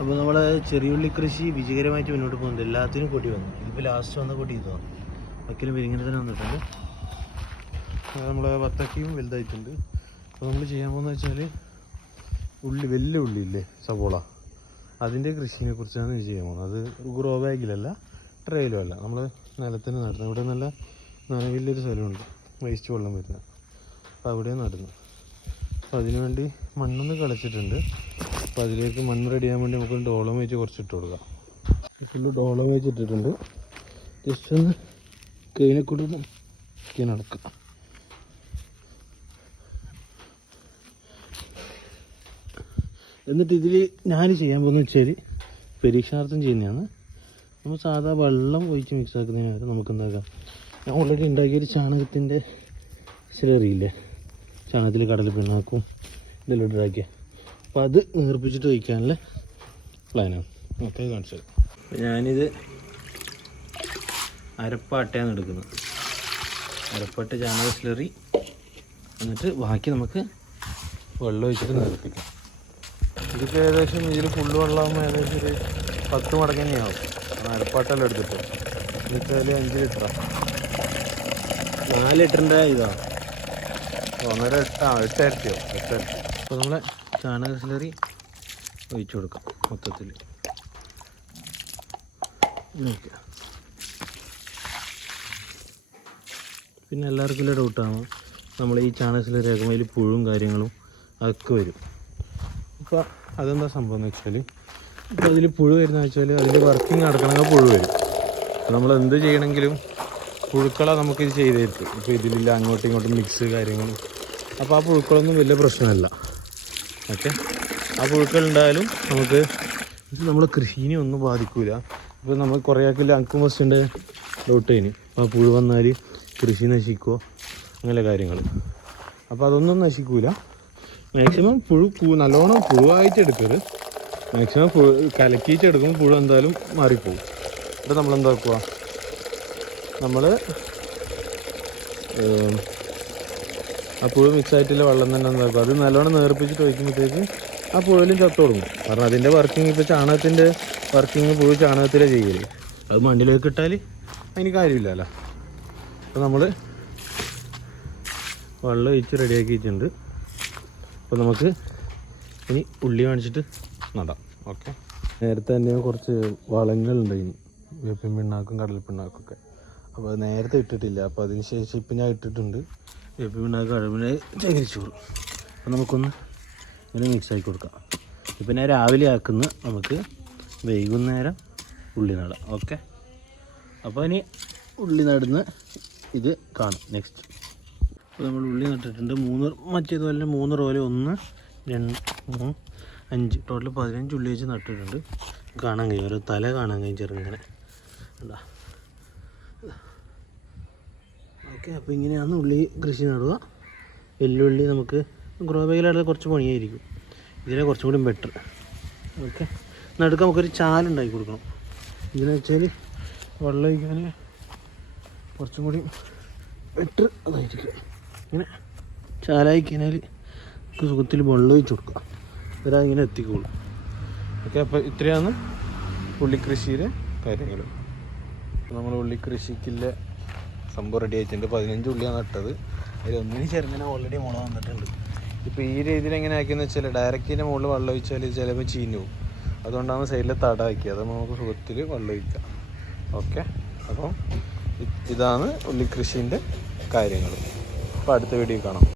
അപ്പോൾ നമ്മളെ ചെറിയുള്ളി കൃഷി വിജയകരമായിട്ട് മുന്നോട്ട് പോകുന്നുണ്ട്. എല്ലാത്തിനും കൊടി വന്നു. ഇതിപ്പോൾ ലാസ്റ്റ് വന്ന കൊടി ഇതോ. വക്കലും ഇങ്ങനെ തന്നെ വന്നിട്ടുണ്ട്. നമ്മളെ വത്തക്കയും വലുതായിട്ടുണ്ട്. അപ്പോൾ നമ്മൾ ചെയ്യാൻ പോകുന്നത് വെച്ചാൽ ഉള്ളി വലിയ ഉള്ളി ഇല്ലേ സവോള. അതിന്റെ കൃഷിനെ കുറിച്ചാണ് ചെയ്യാൻ പോകുന്നത്. അത് ഗ്രോ ബാഗിലല്ല ട്രെയിലും അല്ല. നമ്മൾ നിലത്തിന് നടുന്നത്. ഇവിടെ നല്ല നനവില്ലൊരു സ്ഥലമുണ്ട്. വേസ്റ്റ് വെള്ളം വരുന്നത് അപ്പോൾ അവിടെ നടുന്നു അപ്പോൾ അതിനുവേണ്ടി മണ്ണൊന്ന് കളിച്ചിട്ടുണ്ട്. അപ്പോൾ അതിലേക്ക് മണ്ണ് റെഡി ചെയ്യാൻ വേണ്ടി നമുക്ക് ഡോളം വെച്ച് കുറച്ച് ഇട്ട് കൊടുക്കാം. ഫുള്ള് ഡോളം വെച്ച് ഇട്ടിട്ടുണ്ട്. ജസ്റ്റ് ഒന്ന് കൈനെ കൊണ്ടൊന്ന് നടക്കുക എന്നിട്ട് ഇതിൽ ഞാൻ ചെയ്യാൻ പോകുന്നത് വെച്ചാൽ പരീക്ഷാർത്ഥം ചെയ്യുന്നതാണ്. നമ്മൾ സാധാ വെള്ളം ഒഴിച്ച് മിക്സ് ആക്കുന്നതിന് പകരം നമുക്ക് എന്താക്കാം ഞാൻ ഓൾറെഡി ഉണ്ടാക്കിയൊരു ചാണകത്തിന്റെ ചിലറിയില്ലേ ചാണകത്തിൽ കടൽ പിണ്ണാക്കും ഇതെല്ലാം ഇട്ടാക്കിയ അപ്പോൾ അത് നീർപ്പിച്ചിട്ട് വയ്ക്കാനുള്ള പ്ലാനാണ് ഓക്കെ കാണിച്ചത് അപ്പോൾ ഞാനിത് അരപ്പാട്ടയാണ് എടുക്കുന്നത്. അരപ്പാട്ട് ചാണക സ്ലറി. എന്നിട്ട് ബാക്കി നമുക്ക് വെള്ളം ഒഴിച്ചിട്ട് നീർപ്പിക്കാം ഇതിപ്പോൾ ഏകദേശം ഇതിൽ ഫുള്ള് വെള്ളമാകുമ്പോൾ ഏകദേശം ഒരു പത്ത് മടങ്ങ് തന്നെയാവും. അരപ്പാട്ടെല്ലാം എടുത്തിട്ട്. എന്നുവെച്ചാൽ അഞ്ച് ലിറ്ററാണ് നാല് ലിറ്ററിന്റെ ഇതാണ് ഒന്നര എട്ടാ എട്ടായിരത്തിയോ എട്ട് ഇരട്ടിയോ എട്ട് ഇരട്ടി അപ്പോൾ നമ്മളെ ചാണക സിലറി ഒഴിച്ചു കൊടുക്കാം മൊത്തത്തിൽ പിന്നെ എല്ലാവർക്കും ഉള്ള ഡൗട്ടാണ് നമ്മൾ ഈ ചാണക സിലറി ആക്കുമ്പോൾ അതിൽ പുഴുവും കാര്യങ്ങളും അതൊക്കെ വരും. അപ്പോൾ അതെന്താ സംഭവം എന്ന് വെച്ചാൽ ഇപ്പോൾ അതിൽ പുഴു വരുന്ന വെച്ചാൽ അതിൽ വർക്കിംഗ് നടക്കണമെങ്കിൽ പുഴു വരും. നമ്മൾ എന്ത് ചെയ്യണമെങ്കിലും പുഴുക്കള നമുക്കിത് ചെയ്ത് തരും. ഇപ്പോൾ ഇതിലില്ല അങ്ങോട്ടും ഇങ്ങോട്ടും മിക്സ് കാര്യങ്ങളും. അപ്പോൾ ആ പുഴുക്കളൊന്നും വലിയ പ്രശ്നമല്ല. ഓക്കെ. ആ പുഴുക്കൾ ഉണ്ടായാലും നമുക്ക് നമ്മൾ കൃഷിനെ ഒന്നും ബാധിക്കില്ല ഇപ്പോൾ നമ്മൾ കുറേ ആക്കില്ല അക്കുമസ്റ്റിന്റെ ഡൗട്ട് കഴിഞ്ഞ് അപ്പോൾ ആ പുഴു വന്നാൽ കൃഷി നശിക്കുമോ അങ്ങനെ കാര്യങ്ങൾ അപ്പോൾ അതൊന്നും നശിക്കൂല. മാക്സിമം പുഴു നല്ലോണം പുഴുവായിട്ട് എടുക്കരുത്. മാക്സിമം പുഴു കലക്കിയിട്ട് എടുക്കുമ്പോൾ പുഴു എന്തായാലും മാറിപ്പോവും. എന്നിട്ട് നമ്മൾ എന്താക്കുക നമ്മൾ ആ പുഴു മിക്സ് ആയിട്ടുള്ള വെള്ളം തന്നെ എന്താക്കുക അത് നല്ലോണം നേർപ്പിച്ചിട്ട് വയ്ക്കുമ്പോഴത്തേക്ക് ആ പുഴയിലും ചത്തു തുടങ്ങും. കാരണം അതിന്റെ വർക്കിംഗ് ഇപ്പോൾ ചാണകത്തിന്റെ വർക്കിംഗ് പുഴു ചാണകത്തിലേ ചെയ്യൽ. അത് മണ്ണിലേക്ക് ഇട്ടാൽ അതിന് കാര്യമില്ലല്ലോ. അപ്പോൾ നമ്മൾ വെള്ളം ഒഴിച്ച് റെഡിയാക്കിയിട്ടുണ്ട് അപ്പോൾ നമുക്ക് ഇനി ഉള്ളി കാണിച്ചിട്ട് നടാം. ഓക്കെ നേരത്തെ തന്നെ കുറച്ച് വളങ്ങളുണ്ടായിന് വേപ്പിൻ പിണ്ണാക്കും കടൽ പിണ്ണാക്കും ഒക്കെ. അപ്പോൾ അത് നേരത്തെ ഇട്ടിട്ടില്ല. അപ്പോൾ അതിന് ശേഷം ഇപ്പം ഞാൻ ഇട്ടിട്ടുണ്ട്. കടൽ പിണ്ണാക്ക് ശേഖരിച്ചോളൂ അപ്പോൾ നമുക്കൊന്ന് ഇങ്ങനെ മിക്സ് ആക്കി കൊടുക്കാം. ഞാൻ രാവിലെ ആക്കുന്ന നമുക്ക് വൈകുന്നേരം ഉള്ളി നടാം. ഓക്കെ? അപ്പോൾ ഇനി ഉള്ളി നടുന്ന ഇത് കാണാം. നെക്സ്റ്റ് അപ്പോൾ നമ്മൾ ഉള്ളി നട്ടിട്ടുണ്ട്. മൂന്ന് മറ്റേതുപോലെ മൂന്ന് റോൽ ഒന്ന് രണ്ട് മൂന്ന് അഞ്ച്. ടോട്ടൽ പതിനഞ്ച് ഉള്ളി വെച്ച് നട്ടിട്ടുണ്ട്. കാണാൻ കഴിയും. ഒരു തല കാണാൻ കഴിയും ചെറുങ്ങനെ. ഉണ്ടാ ഓക്കെ അപ്പോൾ ഇങ്ങനെയാണ് ഉള്ളി കൃഷി നടുക. വെല്ലുള്ളി നമുക്ക് ഗ്രോ ബാഗിലാണെങ്കിൽ കുറച്ച് പണിയായിരിക്കും. ഇതിനെ കുറച്ചും കൂടി ബെറ്റർ ഓക്കെ. നടുക്ക് നമുക്കൊരു ചാലുണ്ടാക്കി കൊടുക്കണം. ഇതിനെ വെച്ചാൽ വെള്ളം ഒഴിക്കാൻ കുറച്ചും കൂടി ബെറ്റർ അതായിരിക്കും. ഇങ്ങനെ ചാലായി കഴിഞ്ഞാൽ നമുക്ക് സുഖത്തിൽ വെള്ളം ഒഴിച്ച് കൊടുക്കുക ഇവരാ ഇങ്ങനെ എത്തിക്കുള്ളൂ ഓക്കെ അപ്പോൾ ഇത്രയാണ് ഉള്ളി ഉള്ളിക്കൃഷിയിലെ കാര്യങ്ങൾ നമ്മൾ ഉള്ളിക്കൃഷിക്കുള്ള സംഭവം റെഡി ആയിട്ടുണ്ട്. പതിനഞ്ച് ഉള്ളിയാണ് നട്ടത്. അതിൽ ഒന്നിന് ചെറുങ്ങനെ ഓൾറെഡി മുള വന്നിട്ടുണ്ട്. ഇപ്പോൾ ഈ രീതിയിൽ എങ്ങനെ ആക്കിയെന്ന് വെച്ചാൽ ഡയറക്റ്റിന്റെ മുകളിൽ വെള്ളം ഒഴിച്ചാൽ ചിലപ്പോൾ ചീഞ്ഞു പോകും. അതുകൊണ്ടാണ് സൈഡിൽ തട ആക്കിയത്. അത് നമുക്ക് സുഖത്തിൽ വെള്ളം ഒഴിക്കാം. ഓക്കെ അപ്പം ഇതാണ് ഇതാണ് ഉള്ളിക്കൃഷീന്റെ കാര്യങ്ങൾ അപ്പോൾ അടുത്ത വീഡിയോ കാണാം.